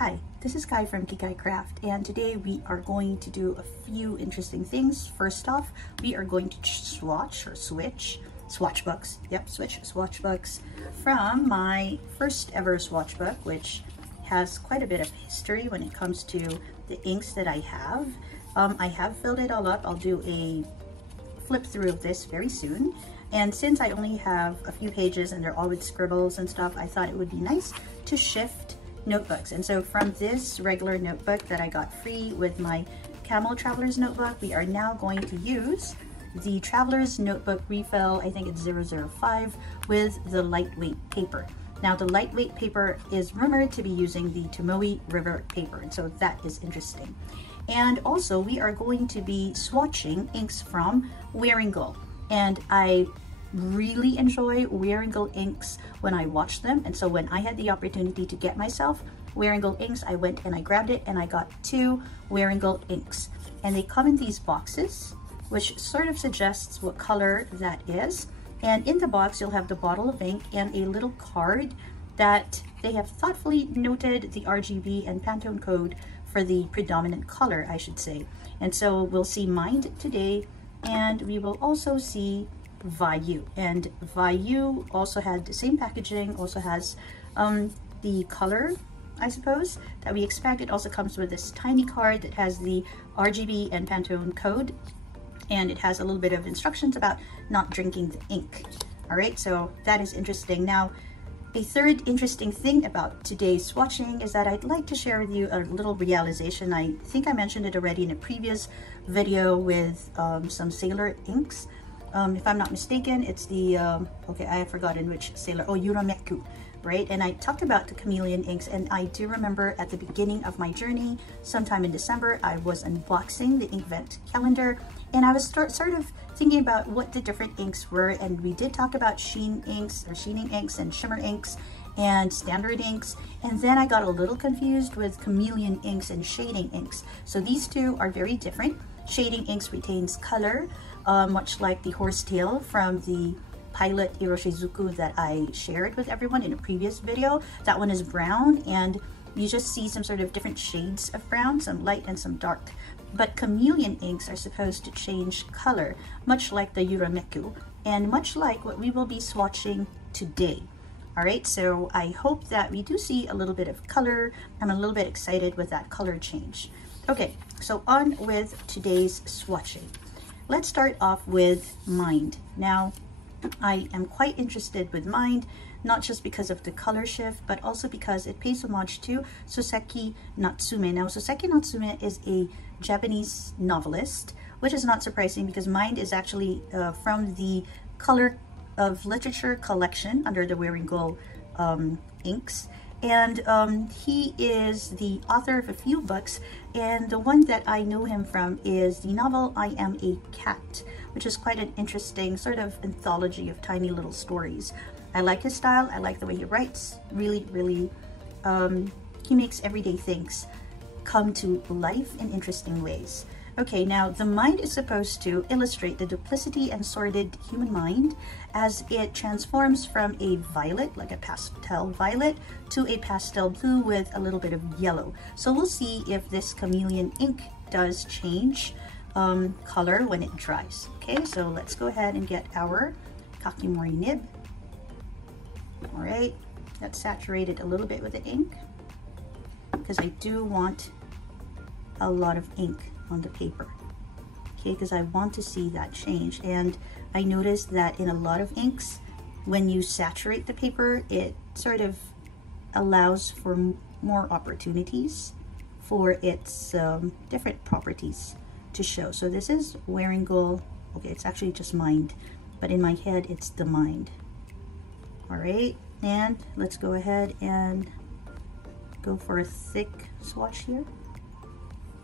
Hi, this is Kai from Kikai Craft, and today we are going to do a few interesting things. First off, we are going to swatch books. Yep, swatch books from my first ever swatch book, which has quite a bit of history when it comes to the inks that I have. I have filled it all up. I'll do a flip through of this very soon. And since I only have a few pages and they're all with scribbles and stuff, I thought it would be nice to shift notebooks. And so from this regular notebook that I got free with my Camel Traveler's notebook, we are now going to use the Traveler's Notebook refill, I think it's 005, with the lightweight paper. Now the lightweight paper is rumored to be using the Tomoe River paper, and so that is interesting. And also we are going to be swatching inks from Wearingeul, and I really enjoy Wearingeul inks when I watch them, and so when I had the opportunity to get myself Wearingeul inks, I went and I grabbed it and I got 2 Wearingeul inks, and they come in these boxes, which sort of suggests what color that is. And in the box you'll have the bottle of ink and a little card that they have thoughtfully noted the RGB and Pantone code for the predominant color, I should say. And so we'll see Mind today, and we will also see Vayu. And Vayu also had the same packaging, also has the color, I suppose, that we expect. It also comes with this tiny card that has the RGB and Pantone code, and it has a little bit of instructions about not drinking the ink. All right, so that is interesting. Now, a third interesting thing about today's swatching is that I'd like to share with you a little realization. I think I mentioned it already in a previous video with some Sailor inks. If I'm not mistaken, it's the, okay, I have forgotten which Sailor, oh, Wearingeul, right? And I talked about the chameleon inks, and I do remember at the beginning of my journey, sometime in December, I was unboxing the Inkvent calendar, and I was sort of thinking about what the different inks were, and we did talk about sheen inks, or sheening inks, and shimmer inks, and standard inks, and then I got a little confused with chameleon inks and shading inks. So these two are very different. Shading inks retains color, much like the horsetail from the Pilot Iroshizuku that I shared with everyone in a previous video. That one is brown, and you just see some sort of different shades of brown, some light and some dark. But chameleon inks are supposed to change color, much like the Wearingeul, and much like what we will be swatching today. All right, so I hope that we do see a little bit of color. I'm a little bit excited with that color change. Okay, so on with today's swatching. Let's start off with Mind. Now, I am quite interested with Mind, not just because of the color shift, but also because it pays homage to Soseki Natsume. Now, Soseki Natsume is a Japanese novelist, which is not surprising because Mind is actually from the Color of Literature collection under the Wearingeul Inks. And he is the author of a few books, and the one that I know him from is the novel I Am a Cat, which is quite an interesting sort of anthology of tiny little stories. I like his style, I like the way he writes, really, he makes everyday things come to life in interesting ways. Okay, now the Mind is supposed to illustrate the duplicity and sordid human mind as it transforms from a violet, like a pastel violet, to a pastel blue with a little bit of yellow. So we'll see if this chameleon ink does change color when it dries. Okay, so let's go ahead and get our Kakimori nib. All right, let's saturate it a little bit with the ink because I do want a lot of ink on the paper, okay, because I want to see that change. And I noticed that in a lot of inks, when you saturate the paper, it sort of allows for more opportunities for its different properties to show. So this is Wearingeul, okay, it's actually just Mind, but in my head it's the Mind. All right, and let's go ahead and go for a thick swatch here.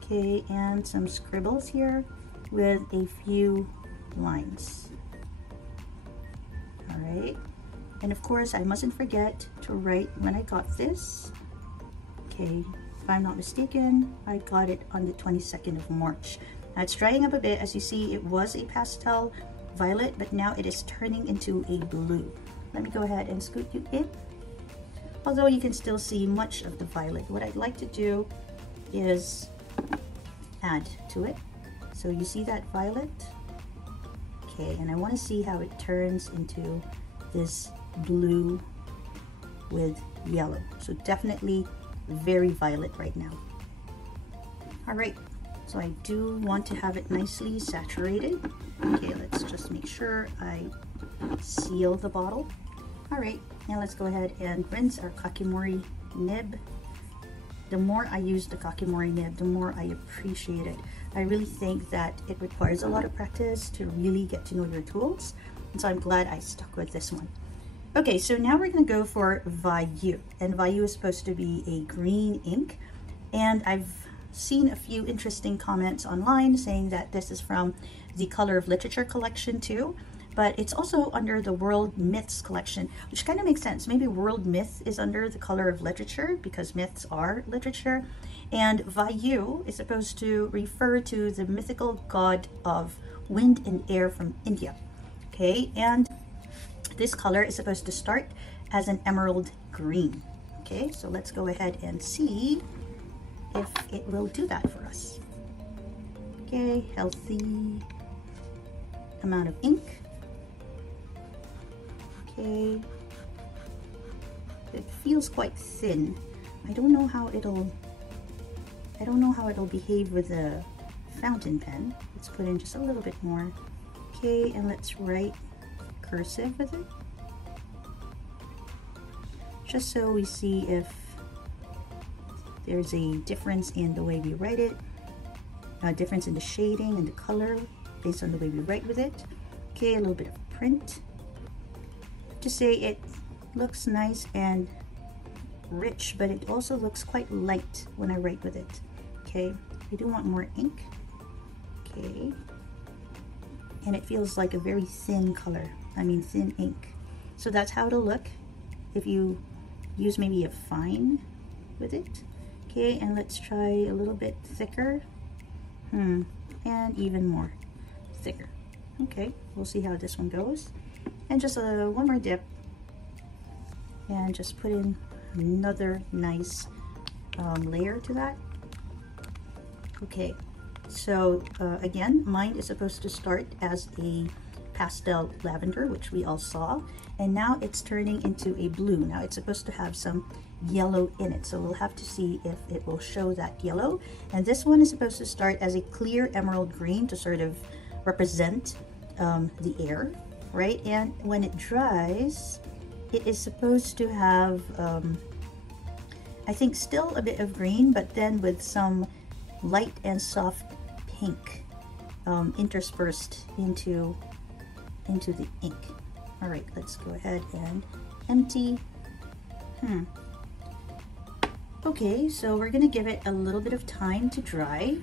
Okay, and some scribbles here with a few lines. All right, and of course I mustn't forget to write when I got this. Okay, if I'm not mistaken, I got it on the 22nd of March. Now it's drying up a bit. As you see, it was a pastel violet, but now it is turning into a blue. Let me go ahead and scoot you in. although you can still see much of the violet. What I'd like to do is add to it. So you see that violet? Okay, and I want to see how it turns into this blue with yellow. So definitely very violet right now. All right, so I do want to have it nicely saturated. Okay, let's just make sure I seal the bottle. All right, now let's go ahead and rinse our kakimori nib. The more I use the kakimori nib, the more I appreciate it. I really think that it requires a lot of practice to really get to know your tools, and so I'm glad I stuck with this one. Okay, so now we're gonna go for Vayu, and Vayu is supposed to be a green ink, and I've seen a few interesting comments online saying that this is from the Color of Literature collection too, but it's also under the World Myths collection, which kind of makes sense. Maybe World Myth is under the Color of Literature because myths are literature, and Vayu is supposed to refer to the mythical god of wind and air from India. Okay, and this color is supposed to start as an emerald green. Okay, so let's go ahead and see if it will do that for us. Okay, healthy amount of ink. Okay, it feels quite thin. I don't know how it'll behave with a fountain pen. Let's put in just a little bit more. Okay, and let's write cursive with it, just so we see if there's a difference in the way we write it, a difference in the shading and the color based on the way we write with it. Okay, a little bit of print to say it looks nice and rich, but it also looks quite light when I write with it. Okay, I do want more ink. Okay, and it feels like a very thin color. I mean thin ink. So that's how it'll look if you use maybe a fine with it. Okay, and let's try a little bit thicker. And even more thicker. Okay, we'll see how this one goes. And just one more dip. And just put in another nice layer to that. Okay, so again, mine is supposed to start as a pastel lavender, which we all saw, and now it's turning into a blue. Now it's supposed to have some yellow in it, so we'll have to see if it will show that yellow. And this one is supposed to start as a clear emerald green to sort of represent the air, right? And when it dries, it is supposed to have I think still a bit of green, but then with some light and soft pink interspersed into the ink. All right, let's go ahead and empty. Okay, so we're gonna give it a little bit of time to dry,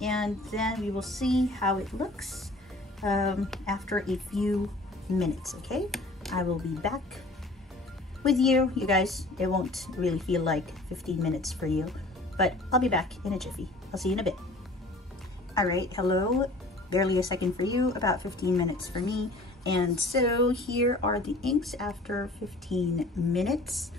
and then we will see how it looks after a few minutes. Okay, I will be back with you guys. It won't really feel like 15 minutes for you, but I'll be back in a jiffy. I'll see you in a bit. All right, hello. Barely a second for you, about 15 minutes for me. And so here are the inks after 15 minutes.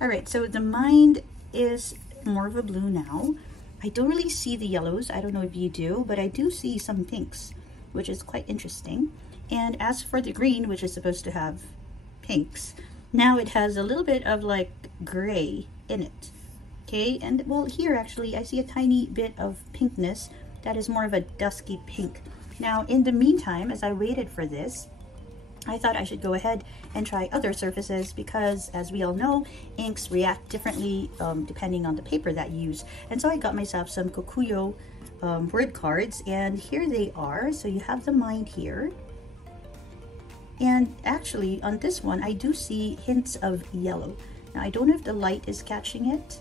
All right, so the Mind is more of a blue now. I don't really see the yellows. I don't know if you do, but I do see some pinks, which is quite interesting. And as for the green, which is supposed to have pinks, now it has a little bit of like gray in it. Okay, and well, here actually I see a tiny bit of pinkness that is more of a dusky pink. Now in the meantime, as I waited for this, I thought I should go ahead and try other surfaces because, as we all know, inks react differently depending on the paper that you use. And so I got myself some Kokuyo word cards, and here they are. So you have the Mind here. And actually on this one, I do see hints of yellow. Now I don't know if the light is catching it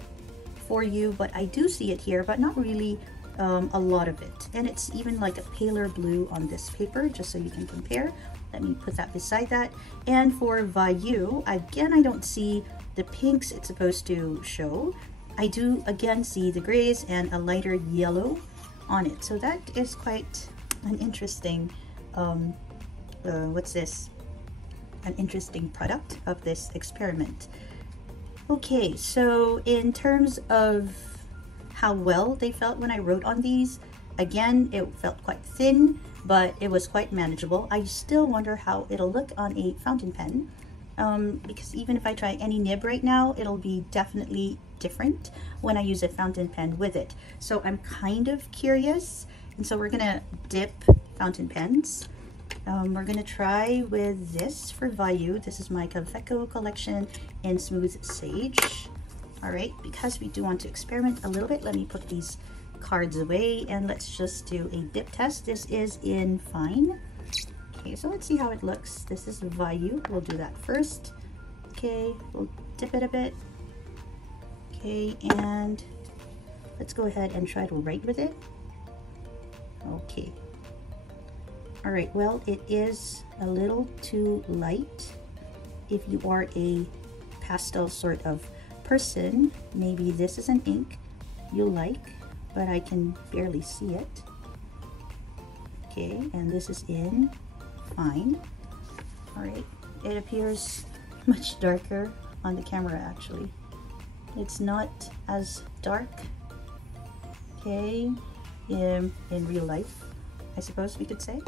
for you, but I do see it here, but not really a lot of it. And it's even like a paler blue on this paper, just so you can compare. Let me put that beside that. And for Vayu, again, I don't see the pinks it's supposed to show. I do again see the grays and a lighter yellow on it. So that is quite an interesting, what's this? An interesting product of this experiment. Okay, so in terms of how well they felt when I wrote on these, again, it felt quite thin, but it was quite manageable. I still wonder how it'll look on a fountain pen, because even if I try any nib right now, it'll be definitely different when I use a fountain pen with it. So I'm kind of curious, and so we're gonna dip fountain pens. We're gonna try with this for Vayu. This is my Kaveco collection in Smooth Sage. All right, because we do want to experiment a little bit, let me put these cards away and let's just do a dip test. This is in Fine. Okay, so let's see how it looks. This is Vayu. We'll do that first. Okay, we'll dip it a bit. Okay, and let's go ahead and try to write with it. Okay. All right, well, it is a little too light. If you are a pastel sort of person, maybe this is an ink you like, but I can barely see it. Okay, and this is in Fine. All right, it appears much darker on the camera actually. It's not as dark, okay, in real life, I suppose we could say.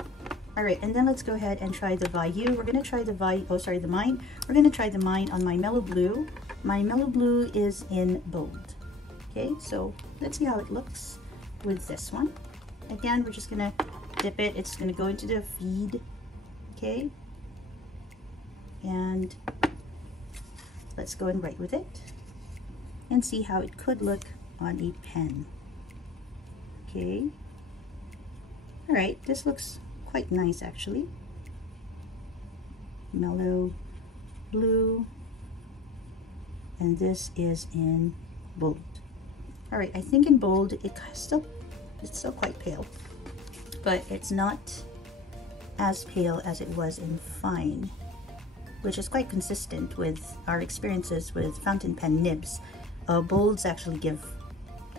All right, and then let's go ahead and try the Vayu. We're gonna try the the Mind. We're gonna try the Mind on my Mellow Blue. My Mellow Blue is in Bold. Okay, so let's see how it looks with this one. Again, we're just gonna dip it. It's gonna go into the feed, okay? And let's go and write with it and see how it could look on a pen. Okay. All right, this looks quite nice actually. Mellow Blue, and this is in Bold. All right, I think in Bold it's still quite pale, but it's not as pale as it was in Fine, which is quite consistent with our experiences with fountain pen nibs. Bolds actually give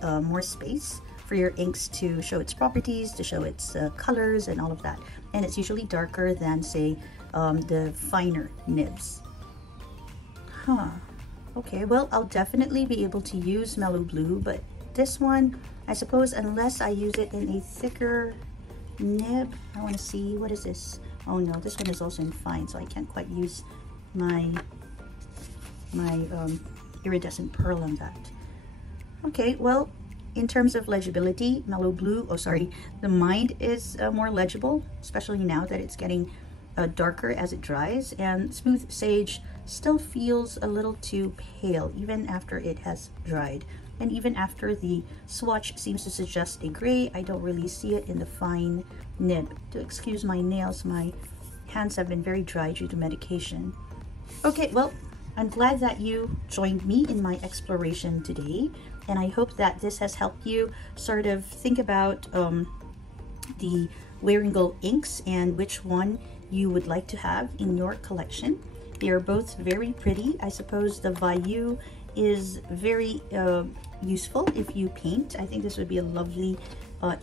more space for your inks to show its properties, to show its colors and all of that. And it's usually darker than, say, the finer nibs. Huh. Okay, well, I'll definitely be able to use Mellow Blue, but this one, I suppose, unless I use it in a thicker nib. I want to see, what is this? Oh no, this one is also in Fine, so I can't quite use my iridescent pearl on that. Okay, well, in terms of legibility, Mellow Blue, the Mind is more legible, especially now that it's getting darker as it dries, and Smooth Sage still feels a little too pale even after it has dried. And even after the swatch seems to suggest a gray, I don't really see it in the Fine nib. To excuse my nails, my hands have been very dry due to medication. Okay, well, I'm glad that you joined me in my exploration today, and I hope that this has helped you sort of think about the Wearingeul inks and which one you would like to have in your collection. They are both very pretty. I suppose the Vayu is very useful if you paint. I think this would be a lovely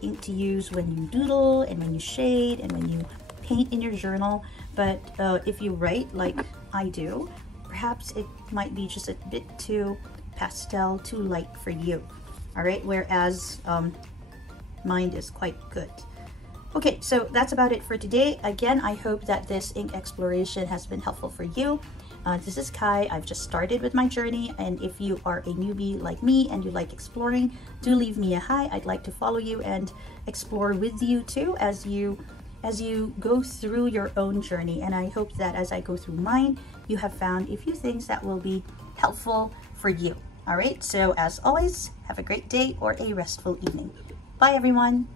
ink to use when you doodle and when you shade and when you paint in your journal. But if you write like I do, perhaps it might be just a bit too pastel, too light for you. All right, whereas Mind is quite good. Okay, so that's about it for today. Again, I hope that this ink exploration has been helpful for you. This is Kai. I've just started with my journey, and if you are a newbie like me and you like exploring, do leave me a hi. I'd like to follow you and explore with you too as you go through your own journey. And I hope that as I go through mine, you have found a few things that will be helpful for you. All right, so as always, have a great day or a restful evening. Bye everyone.